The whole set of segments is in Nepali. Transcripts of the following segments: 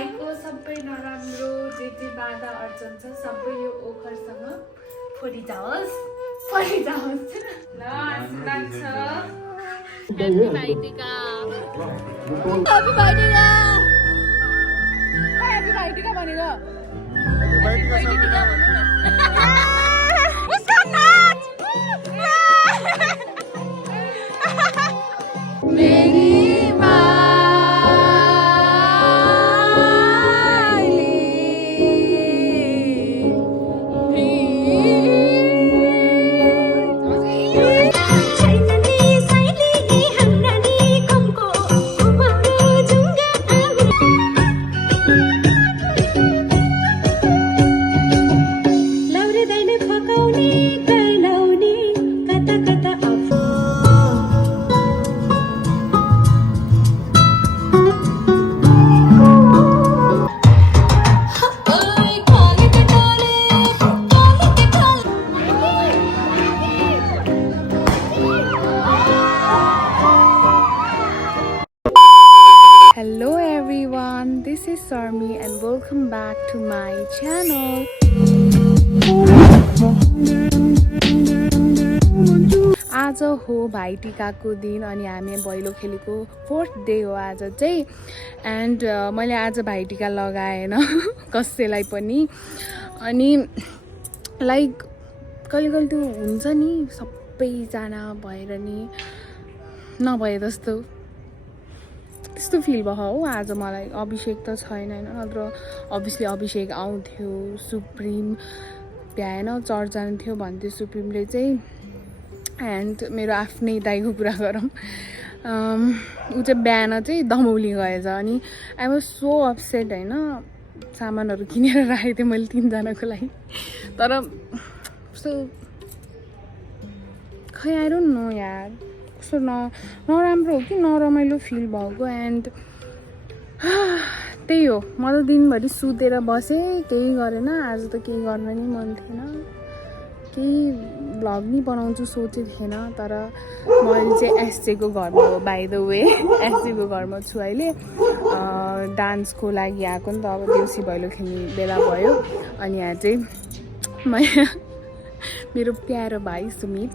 भाइको सबै नराम्रो जे बाधा अर्चन छ सबै यो ओखरसँग फोडिजाओस् ल आशीर्वाद छ Happy Baitika! Happy Baitika! Happy Baitika भनेको Happy Baitika उसको नाच मेरी Hello everyone, this is Sarmi and welcome back to my channel. आज हो भाइटिकाको दिन अनि हामी भैलो खेलेको 4th डे हो आज चाहिँ एन्ड मैले आज भाइटिका लगाएन कसैलाई पनि अनि लाइक कहिले त्यो हुन्छ नि सबैजना भएर नि नभए जस्तो त्यस्तो फिल भयो हो आज मलाई अभिषेक त छैन हैन नत्र अभियसली अभिषेक आउँथ्यो सुप्रिम भ्याएन चर्च जान्थ्यो भन्थ्यो सुप्रिमले चाहिँ एन्ड मेरो आफ्नै दाइको कुरा गरौँ ऊ चाहिँ बिहान चाहिँ दमौली गएछ अनि आई वाज सो अपसेट होइन सामानहरू किनेर राखेको थिएँ मैले 3 जनाको लागि तर कस्तो खै आई डोन्ट नो यार कस्तो नराम्रो हो कि नरमाइलो फिल भएको एन्ड त्यही हो म त दिनभरि सुतेर बसेँ केही गरेन आज त केही गर्न नि मन थिएन केही भ्लग नि बनाउँछु सोचेको थिएन तर मैले चाहिँ एसजेको घरमा हो बाई द वे एसजेको घरमा छु अहिले डान्सको लागि आएको नि त अब देउसी भैलो खेल्ने बेला भयो अनि यहाँ चाहिँ मेरो प्यारो भाइ सुमित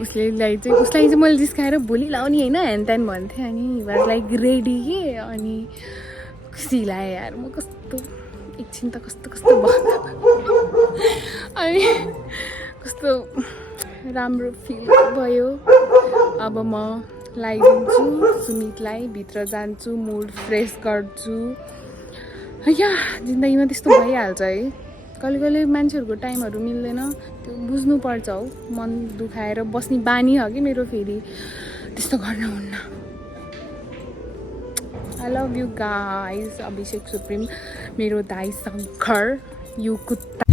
उसलाई चाहिँ मैले जिस्काएर भोलि लाउने होइन ह्यान भन्थेँ अनि वाज लाइक रेडी के अनि खुसी लाग्यो यार म कस्तो एकछिन त कस्तो भयो अनि कस्तो राम्रो फिल भयो अब म लगाइदिन्छु सुमितलाई भित्र जान्छु मुड फ्रेस गर्छु या जिन्दगीमा त्यस्तो भइहाल्छ है कहिले मान्छेहरूको टाइमहरू मिल्दैन त्यो बुझ्नुपर्छ हौ मन दुखाएर बस्ने बानी हो कि मेरो फेरि त्यस्तो गर्न हुन्न I love you guys Abhishek supreme मेरो दाइ शङ्कर यु कुत्ता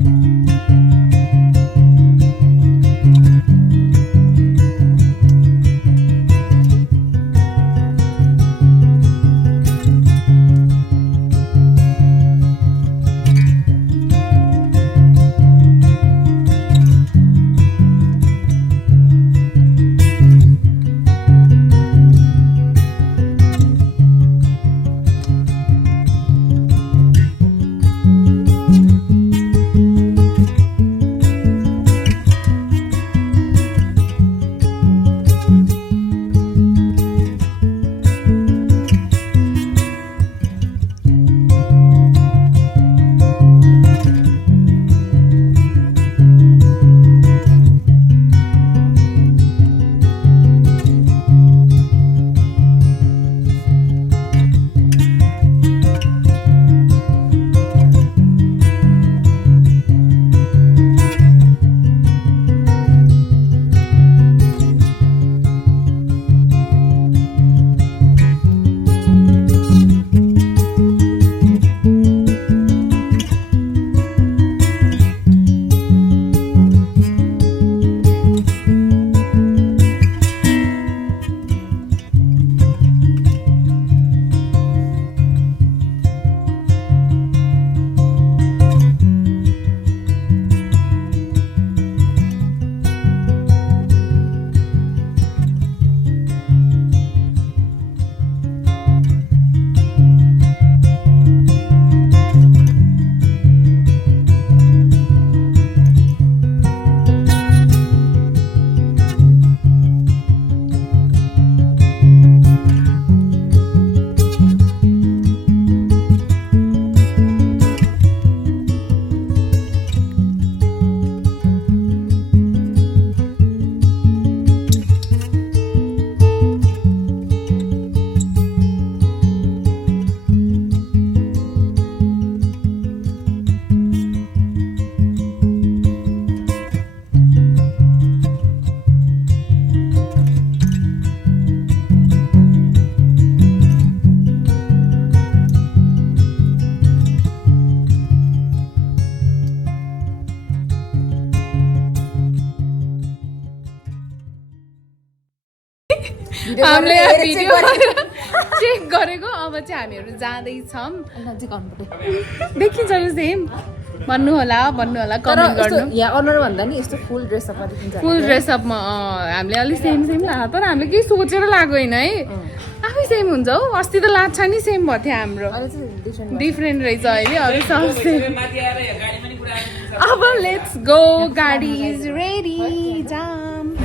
हामीले भिडियो चेक गरेको अब चाहिँ हामीहरू जाँदैछौँ देखिन्छ सेम भन्नु होला कमेन्ट गर्नु यहाँ अनुहार भन्दा नि यस्तो फुल ड्रेसअपमा देखिन्छ फुल ड्रेसअपमा हामीले अलिक सेम लाग्यो तर हामीले केही सोचेर लाग्यो होइन है आफै सेम हुन्छ हौ अस्ति त लाछा नि सेम भएको थियो हाम्रो डिफ्रेन्ट रहेछ अहिले अरू सब सेम अब लेट्स गो गाडी इज रेडी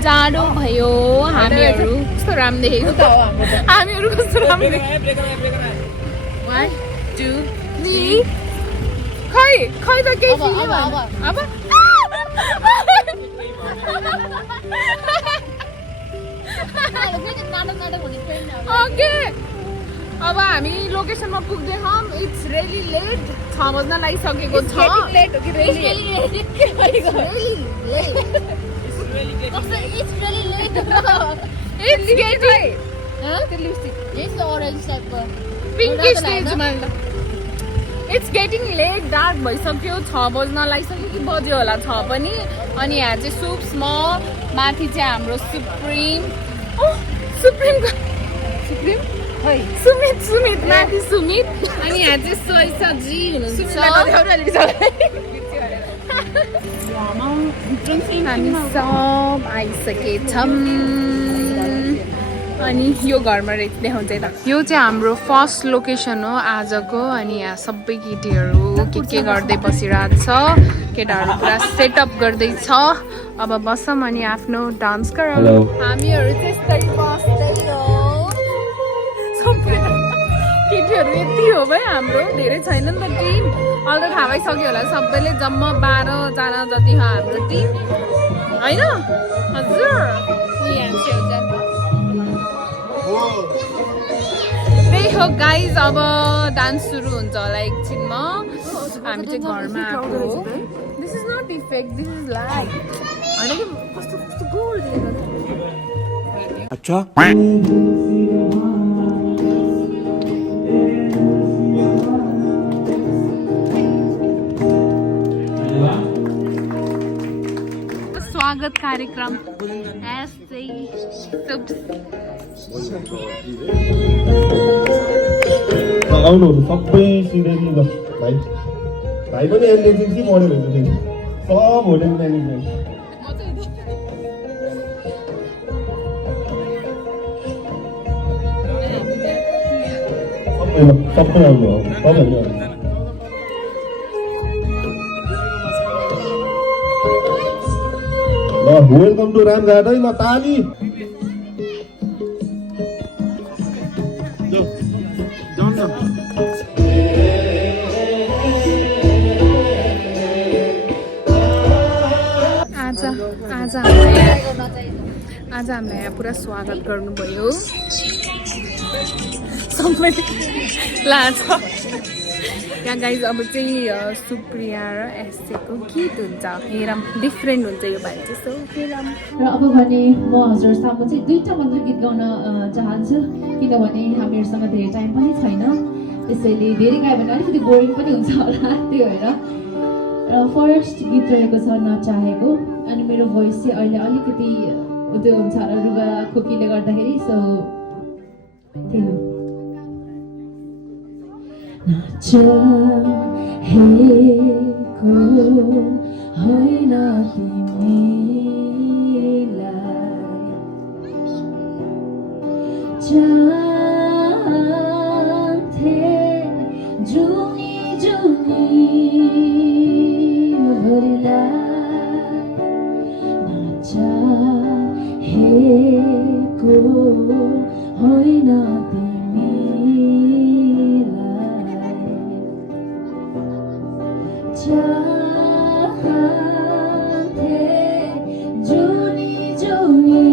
जाडो भयो हामीहरू कस्तो राम्रो देखेको त हामीहरू कस्तो राम्रो वान टू थ्री खै त केही अब ओके अब हामी लोकेसनमा पुग्दैछौँ इट्स रियली लेट 6 बज्न लागिसकेको छ इट्स गेटिङ लेट डार्क भइसक्यो 6 बज्न लागिसक्यो कि बज्यो होला 6 पनि अनि यहाँ चाहिँ सुप्स म माथि चाहिँ हाम्रो सुप्रिम सुमित माथि सुमित अनि यहाँ चाहिँ सोही सजी हुनुहुन्छ हामी सब आइसकेछौँ अनि यो घरमा देखाउँछ त यो चाहिँ हाम्रो फर्स्ट लोकेसन हो आजको अनि यहाँ सबै केटीहरू के गर्दै बसिरहेको छ केटाहरू पुरा सेटअप गर्दैछ अब बसौँ अनि आफ्नो डान्स गरौँ हामीहरू त्यस्तै बस्दै हो केटीहरू यति हो भाइ हाम्रो धेरै छैन नि त टिम अहिले त थाहा भइसक्यो होला सबैले जम्मा 12 जना जति हो हाम्रो टिम होइन हजुर त्यही हो गाइज अब डान्स सुरु हुन्छ होला एकछिनमा हामी चाहिँ घरमा आएको हो this is not effect this is life होइन कि कस्तो कस्तो गोल अच्छा स्वागत कार्यक्रम यस्तै आउनुहरू सबै सिरियसली ल भाइ भाइ पनि एलएनसी मोडल हुन्छ फेरि सब होटेल म्यानेजमेन्ट सबै आउनु हो सबैहरू ल वेलकम टु रामघाट है ल ताली आज हामीलाई यहाँ पुरा स्वागत गर्नुभयो सबैले लान्छ यहाँ गाइज अब चाहिँ सुप्रिया र एसएको गीत हुन्छ हेरम डिफ्रेन्ट हुन्छ यो भाइ चाहिँ सो हेरम र अब भने म हजुर सामु चाहिँ 2टा मात्र गीत गाउन चाहन्छु किनभने हामीहरूसँग धेरै टाइम पनि छैन त्यसैले धेरै गायो भने अलिकति बोरिङ पनि हुन्छ होला त्यही भएर र फर्स्ट गीत रहेको छ नचाहेको अनि मेरो भोइस चाहिँ अहिले अलिकति त्यो हुन्छ होला रुगा खोकीले गर्दाखेरि सो त्यही हो नचाहेको होइन तिमीलाई चाहन्थे जुनी जुनी नचाहेको होइन तिमीलाई चाहन्थे जुनी जुनी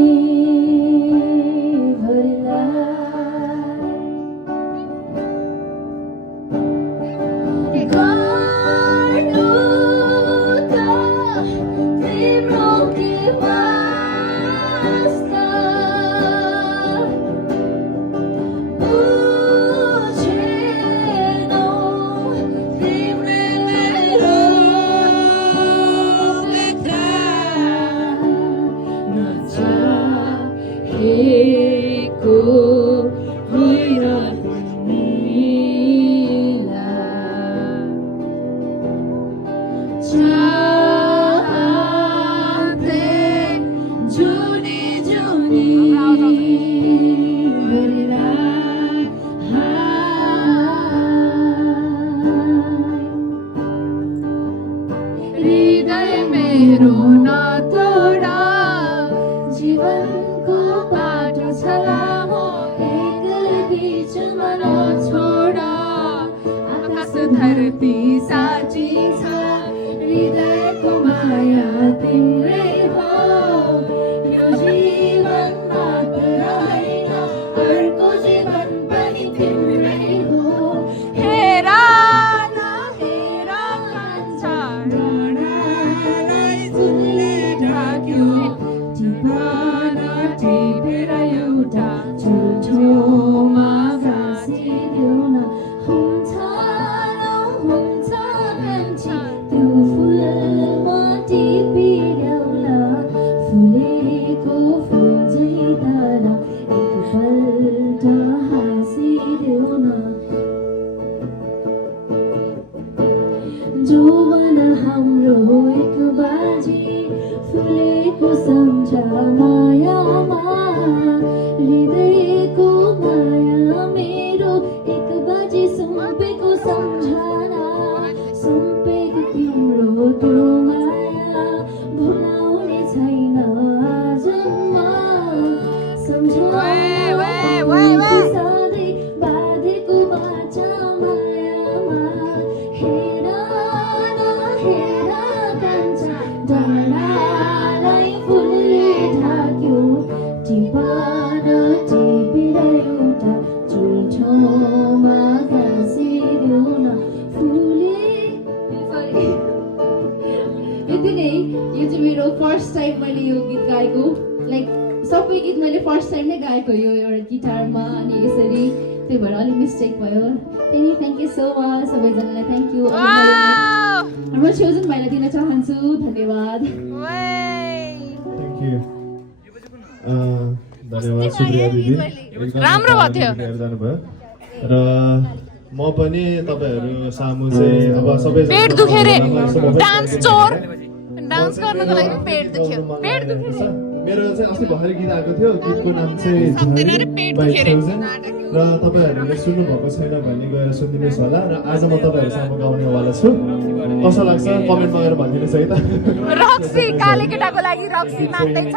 मेरो नतोडा जीवनको बाटो छ लामो एक्लै बिचमा नछोड आकाश धरती साँची छ हृदयको माया तिम्रै हो यो जीवन मात्र होइन अर्को जीवन पनि तिम्रै हो हेर न हेर कान्छा डाँडालाई जुनले ढाक्यो टिपन टिपेर एउटा झुठोमा गाँसिदेऊ न हुन्छ कान्छी त्यो फुलमा टिपिदेऊला फुलेको फुल झैँ तर एकपल्ट हाँसिदेऊ न जोवन हाम्रो एक बाजी फुलेको सम्झा मायामा हृदयको माया मेरो एक बाजी सुम्पेको सम्झना सुम्पेको तिम्रो त्यो माया भुलाउने छैन आजमा सम्झना सधैँ बाँधेको बाचा मायामा हेर न हेर कान्छा डाँडालाई फुलले ढाक्यो टिपन टिपेर एउटा झुठोमा गाँसिदेऊ न फुले यति नै यो चाहिँ मेरो फर्स्ट टाइम मैले यो गीत गाएको लाइक सबै गीत मैले फर्स्ट टाइम नै गाएको यो एउटा गिटारमा अनि यसरी त्यही भएर अलिक मिस्टेक भयो त्यही थ्याङ्क यू सो मच सबैजनालाई थ्याङ्क यू हाम्रो छोजन भाइलाई दिन चाहन्छु धन्यवाद Thank you. धन्यवाद सुप्रिया दिदी राम्रो भयो थियो जानुभयो र म पनि तपाईहरु सामु चाहिँ अब सबै पेट दुख्यो रे डान्स चोर डान्स गर्नको लागि पेट दुख्यो मेरो चाहिँ अस्ति भर्खर गीत आएको थियो गीतको नाम चाहिँ र तपाईहरुले सुन्नु भएको छैन भने गएर सुनिदिनुहोस् होला र आज म तपाईहरु सामु गाउनेवाला छु कस्तो लाग्छ कमेन्टमा गएर भनिदिनुहोस् है त रक्सी काले केटाको लागि रक्सी माग्दैछ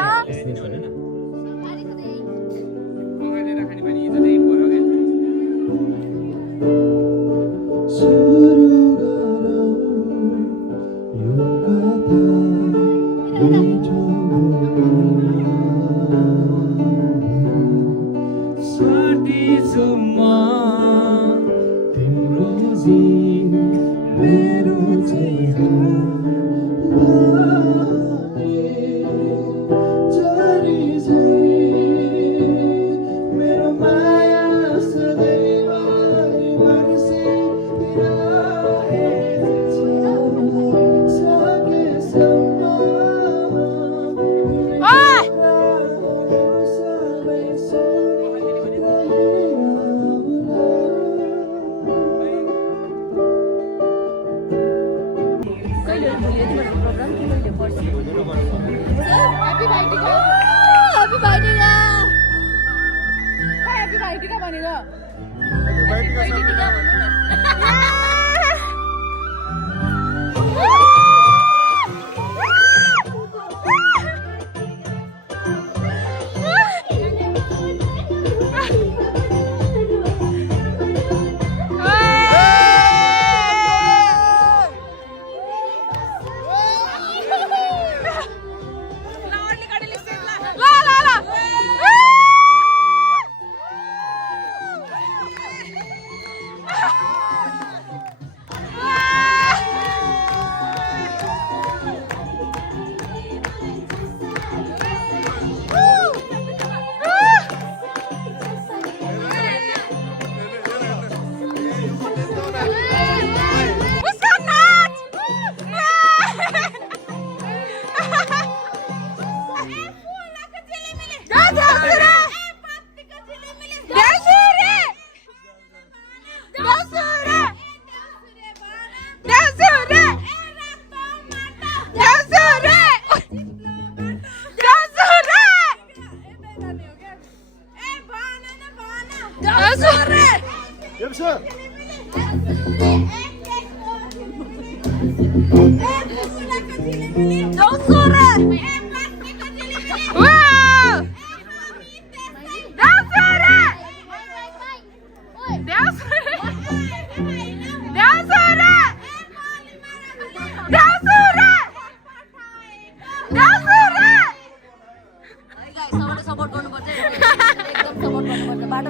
Don't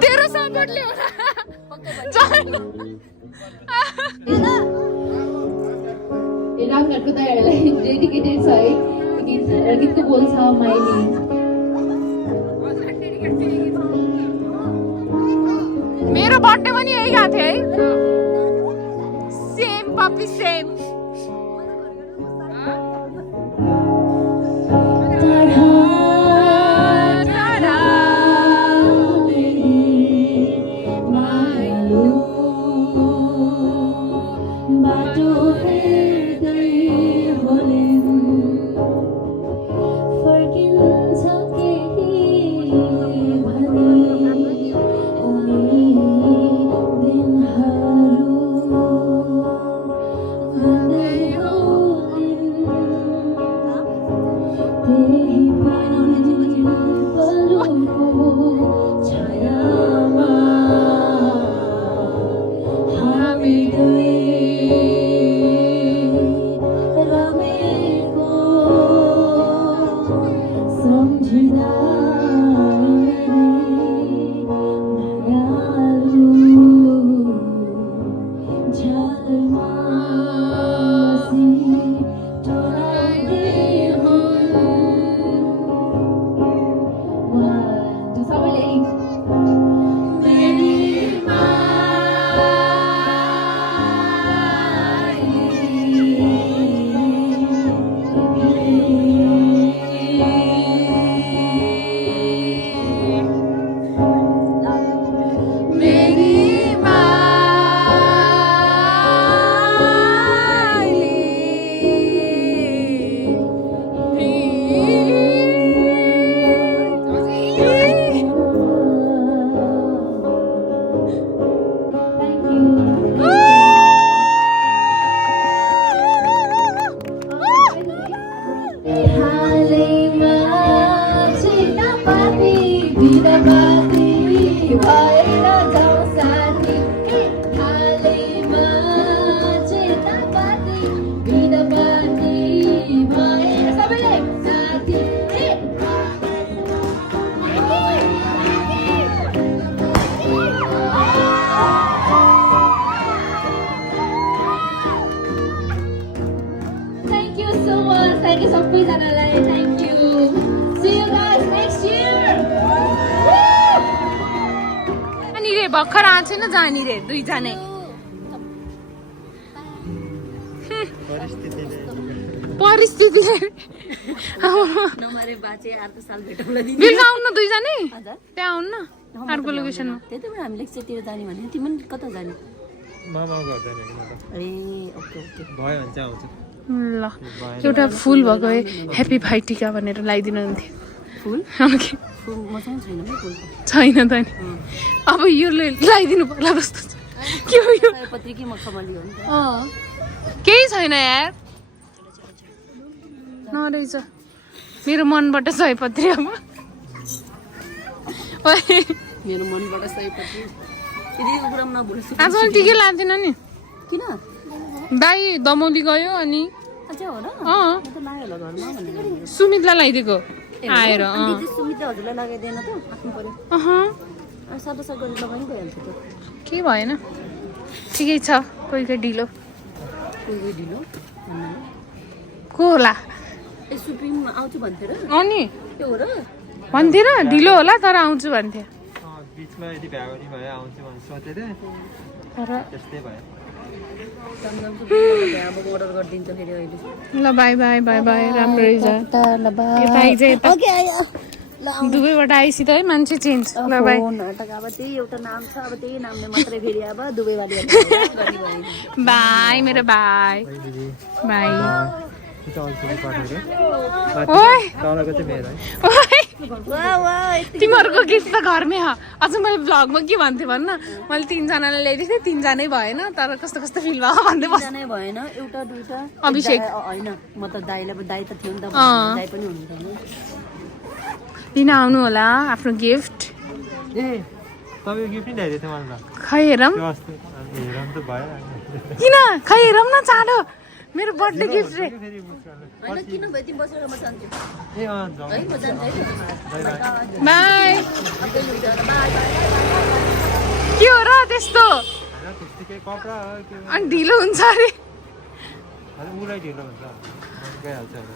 तेरो सपोर्टले होला रामघाटको दाइहरूलाई डेडिकेटेड छ है गीतको बोल छ माइली मेरो बर्थडे पनि यही गएको थियो है सेम पप्पी सेम भर्खर आएको छैन जाने रे दुईजना परिस्थितिले बेलुका आउनु दुईजना त्यहाँ आउनु न अर्को लोकेसनमा त्यही त हामीले सेतिर जाने भने तिमी कता जाने ए ओके ओके भयो भने चाहिँ आउँछ ल एउटा फुल भएको भए ह्याप्पी भाइ टिका भनेर लगाइदिनु हुन्थ्यो फुल छैन त नि अब यो लगाइदिनु पर्ला जस्तो छ के हो यो केही छैन यार नरहेछ मेरो मनबाट सयपत्री अब मेरो मनबाट सयपत्री आज टिकै लाँदैन नि किन दाई दमौली गयो अनि अच्छा हो र सुमितलाई लगाइदिएको आएर सुमितले हजुरलाई लगाइदिएन त आफ्नो पर्यो सादा सादा गरेर लगाउनु भइहाल्छ त के भएन ठिकै छ कोही कोही ढिलो को होला ए सुप्रिम आउँछु भन्थ्यो र अनि त्यो हो र भन्थ्यो र ढिलो होला तर आउँछु भन्थ्यो बिचमा यदि भ्यागनी भयो आउँछु भन्ने सोचेको थिएँ तर त्यस्तै भयो अर्डर गरिदिन्छ फेरि अहिले ल बाई बाई बाई बाई राम्रै छ दुबईबाट आइसी त है मान्छे चेन्ज ल बाई नाटक अब त्यही एउटा नाम छ अब त्यही नामले मात्रै फेरि अब दुबईवाली बाई मेरो बाई बाई तिमीहरूको गिफ्ट त घरमै हो अझ मैले भ्लगमा के भन्थेँ भन्न मैले 3 जनालाई ल्याइदिएको थिएँ 3 जनै भएन तर कस्तो कस्तो फिल भयो भन्दै जनै भएन एउटा दुईटा अभिषेक होइन म त दाइ त थियो नि त दाइ पनि हुनुहुँदैन लिन आउनु होला आफ्नो गिफ्ट ए तपाईको गिफ्ट नि ल्याइदिएको थियो मलाई खै हेरौँ त्यो अस्ति हेरौँ त भयो किन खै हेरौँ न चाँडो मेरो बर्थडे गिफ्ट रे फेरि बुक गर्नु होइन किन भयो तिमी बसेर म जान्छु ए जाउँ है म जान्छु है बाई बाई के हो र त्यस्तो हैन त्यतिकै कपडा हो के अनि ढिलो हुन्छ अरे हैन उलाई ढिलो हुन्छ गइहाल्छ हैन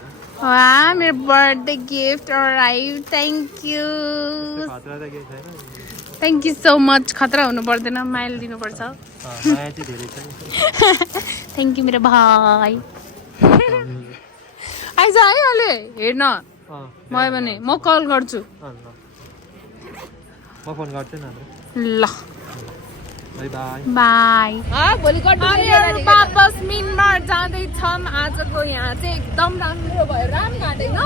वा मेरो birthday gift arrive thank you खतरा त केही छैन थ्याङ्क यू सो मच खतरा हुनु पर्दैन माइल दिनुपर्छ माया चाहिँ धेरै छ थ्याङ्क यू मेरो भाइ आइज है अहिले हेर्न भयो भने म कल गर्छु ल म फोन गर्छु न ल बाई बाई बाई हामीहरू वापस मिनमार जाँदैछौँ आजको यहाँ चाहिँ एकदम राम्रो भयो रामघाट होइन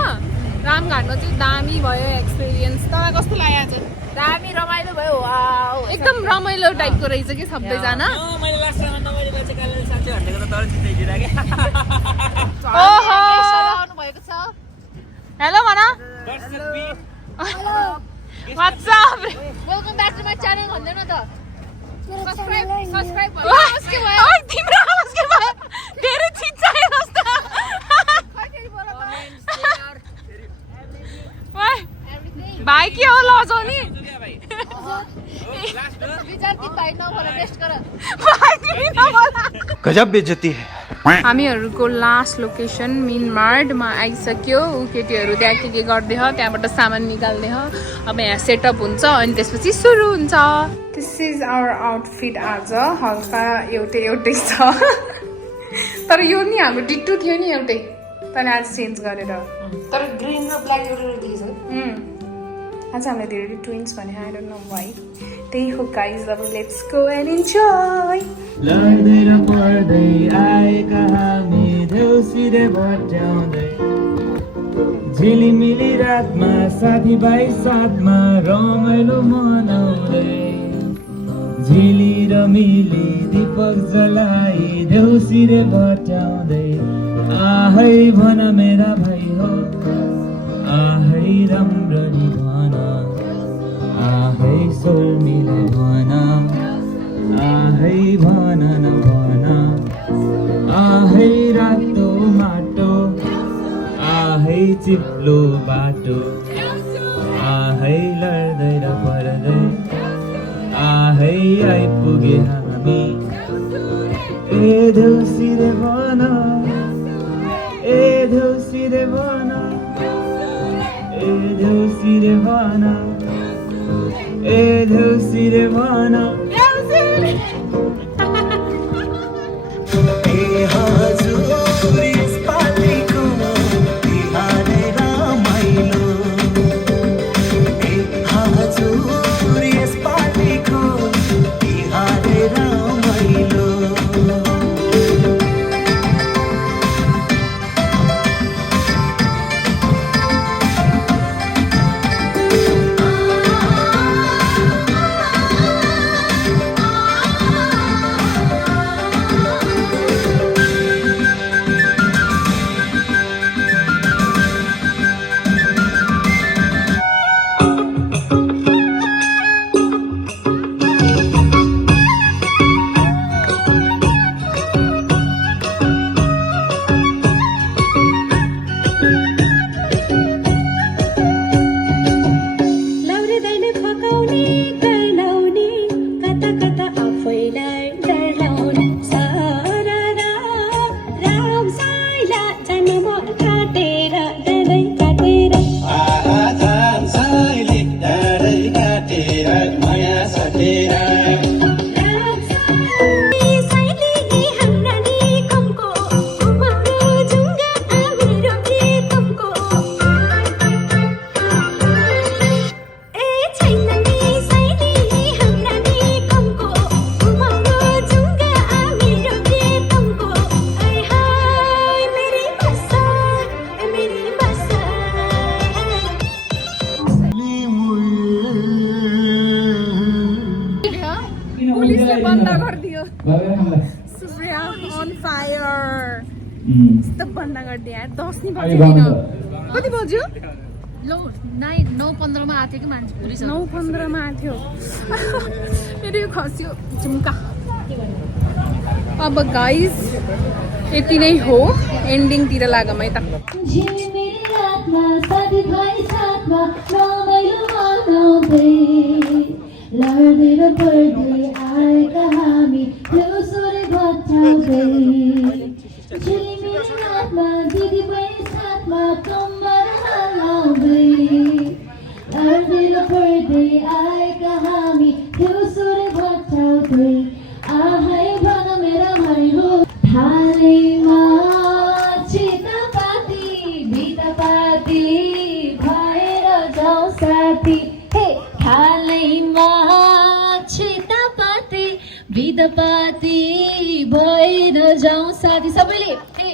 रामघाटमा चाहिँ दामी भयो एक्सपिरियन्स तँलाई कस्तो लाग्यो आज दामी रमाइलो भयो वाउ एकदम रमाइलो टाइपको रहेछ कि सबैजना मैले लास्ट टाइममा नगरी बचे काले 700 घन्टाको त तर जित्दै के ओहो आउनु भएको छ हेलो भन what's up welcome back to my channel भन्दैन त सब्स्क्राइब तिम्रो आवाज के भयो धेरै चिच्चायो जस्तो भाइ के हो लजाउने गजब बेइज्जती है हामीहरूको लास्ट लोकेसन मिनमार्टमा आइसक्यो ऊ केटीहरू त्यहाँ के गर्दै हो त्यहाँबाट सामान निकाल्दै हो अब यहाँ सेटअप हुन्छ अनि त्यसपछि सुरु हुन्छ दिस इज आवर आउटफिट आज हल्का एउटै छ तर यो नि हाम्रो डिट्टु थियो नि एउटै तर आज चेन्ज गरेर तर ग्रीन र ब्ल्याक एउटा दिएछ आज हामीलाई धेरै ट्विन्स भने आई डोन्ट नो वाइ त्यही हो गाइज अब लेट्स गो एन्ड इन्जोय लड्दै र पढ्दै आएका हामी देउसिरे भट्याउँदै झिलिमिली रातमा साथीभाइ साथमा रमाइलो मनाउँदै झिली र मिली दीपक जलाई देउसिरे भट्याउँदै आहै भन मेरा भाइ हो आहै राम्ररी भन आहै स्वर मिलाई भन आहै भन न भन आहै रातो माटो आहै चिप्लो बाटो आहै लड्दै र पर्दै आहै आइपुगे हामी ए देउसिरे भन ए देउसिरे भन ए देउसिरे भन ए देउसिरे भन ए हजुर यसपालिको बिहानै रमाइलो ए हजुर यसपालिको बिहानै रमाइलो पुलिसले बन्द गरिदियो सुप्रिया अन फायर यस्तो बन्द गरिदियो यार 10 नि बज्दैन कति बज्यो 9:15 मा आएको थियो कि मान्छे पुलिस 9:15 मा आएको थियो मेरो यो खस्यो झुम्का अब गाइस यति नै हो एन्डिङतिर लागौँ है त झिलिमिली रातमा साथीभाइ साथमा रमाइलो मनाउँदै लड्दै र पढ्दै आएका हामी देउसुरे भत्याउँदै झिलिमिली रातमा दिदीबहिनी साथमा कम्मर हल्लाउँदै लड्दै र पढ्दै आएका हामी देउसुरे भत्याउँदै आहै भन मेरा भाइ हो थालैमा चितापाती बितापाती भएर जाउँ साथी हे थालैमा चितापाती बितापाती भएर जाउँ साथी सबैले हे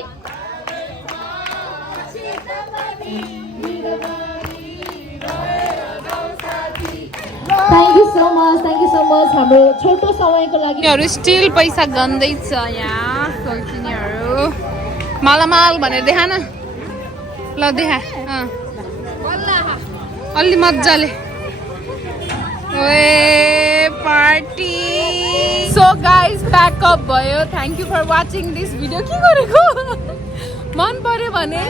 थ्याङ्क यू सो मच हाम्रो छोटो समयको लागि यिनीहरू स्टिल पैसा गन्दैछ यहाँ सोल्टिनीहरू मालामाल भनेर देखा न ल देखा अलि मजाले ओए पार्टी सो गाइज प्याकअप भयो thank you for watching this video के गरेको मन पर्यो भने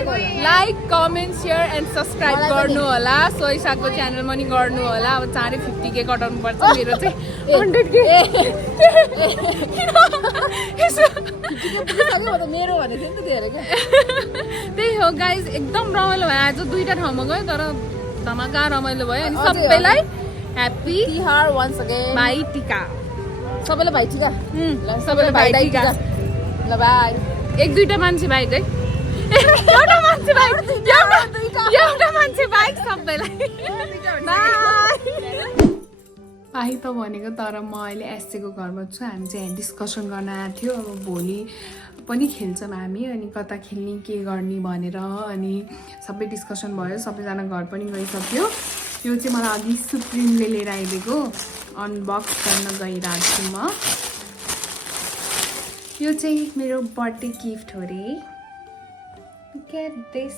like comment share and subscribe गर्नु होला सोइसाको च्यानलमा नि गर्नु होला अब चाँडै 50K कटाउनु पर्छ मेरो चाहिँ 100K मेरो भने थियो नि त धेरै क्या त्यही हो गाइज एकदम रमाइलो भयो आज 2टा ठाउँमा गयो तर धमाका रमाइलो भयो अनि सबैलाई ह्याप्पी तिहार वन्स अगेन भाइ टिका सबैलाई भाइ टिका सबैलाई भाइ टिका ल बाई 1-2टा मान्छे बाहेक है एउटा मान्छे बाहेक एउटा मान्छे बाहेक सबैलाई भाइ त भनेको तर म अहिले एससीको घरमा छु हामी चाहिँ डिस्कसन गर्न आएको थियो अब भोलि पनि खेल्छौँ हामी अनि कता खेल्ने के गर्ने भनेर अनि सबै डिस्कसन भयो सबैजना घर पनि गइसक्यो यो चाहिँ मलाई अघि सुप्रिमले लिएर आइदिएको अनबक्स गर्न गइरहेको छु म यो चाहिँ मेरो बर्थडे गिफ्ट हो रे Look at this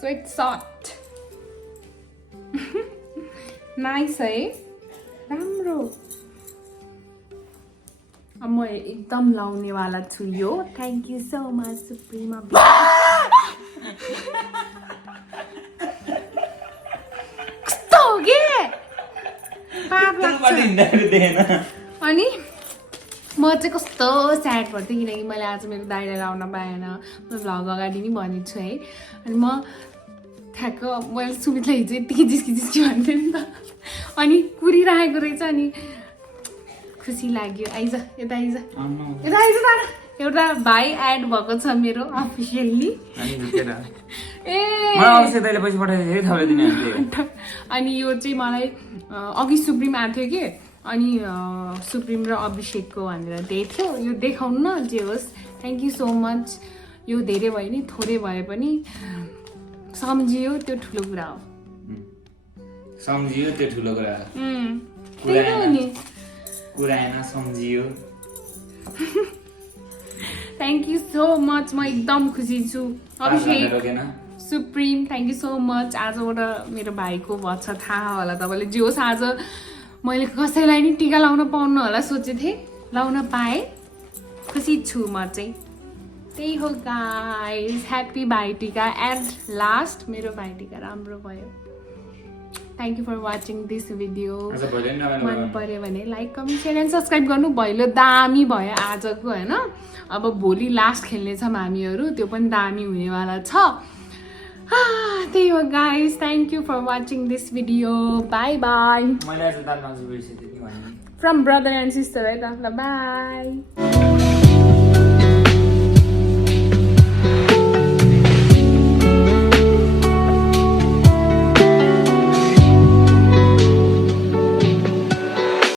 sweat shot. Nice है राम्रो अब म एकदम लाउनेवाला छु यो थ्याङ्क यू सो मच सुप्रिमा कस्तो हो के पाप लाग्छ अनि म चाहिँ कस्तो स्याड पर्थेँ किनकि मैले आज मेरो दाइलाई लाउन पाएन म भ्लग अगाडि नै भनेको छु है अनि म ठ्याक्क मैले सुमितलाई हिजो यत्तिकै जिस्की भन्थेँ नि त अनि कुरिरहेको रहेछ अनि खुसी लाग्यो आइज यता आइज यता आइज दादा एउटा भाइ एड भएको छ मेरो अफिसियल्ली अनि यो चाहिँ मलाई अघि सुप्रिम आएको थियो कि अनि सुप्रिम र अभिषेकको भनेर दिएको थियो यो देखाउनु न जे होस् थ्याङ्क यू सो मच यो धेरै भयो नि थोरै भए पनि सम्झियो त्यो ठुलो कुरा हो सम्झियो त्यो ठुलो कुरा त्यही हो नि कुराएन सम्झियो थ्याङ्क यू सो मच म एकदम खुसी छु Abhishek Supreme thank you so much आजबाट मेरो भाइको भन्छ थाहा होला तपाईँले जे होस् आज मैले कसैलाई नि टिका लाउन पाउनु होला सोचेको थिएँ लाउन पाएँ खुसी छु म चाहिँ त्यही हो guys happy Bhaitika at last मेरो भाइटिका राम्रो भयो thank you for watching this video मन पर्यो भने like comment share and subscribe गर्नु भैलो दामी भयो आजको होइन अब भोलि लास्ट खेल्नेछौँ हामीहरू त्यो पनि दामी हुनेवाला छ त्यही हो guys thank you for watching this video bye bye from brother and sister है त ल बाई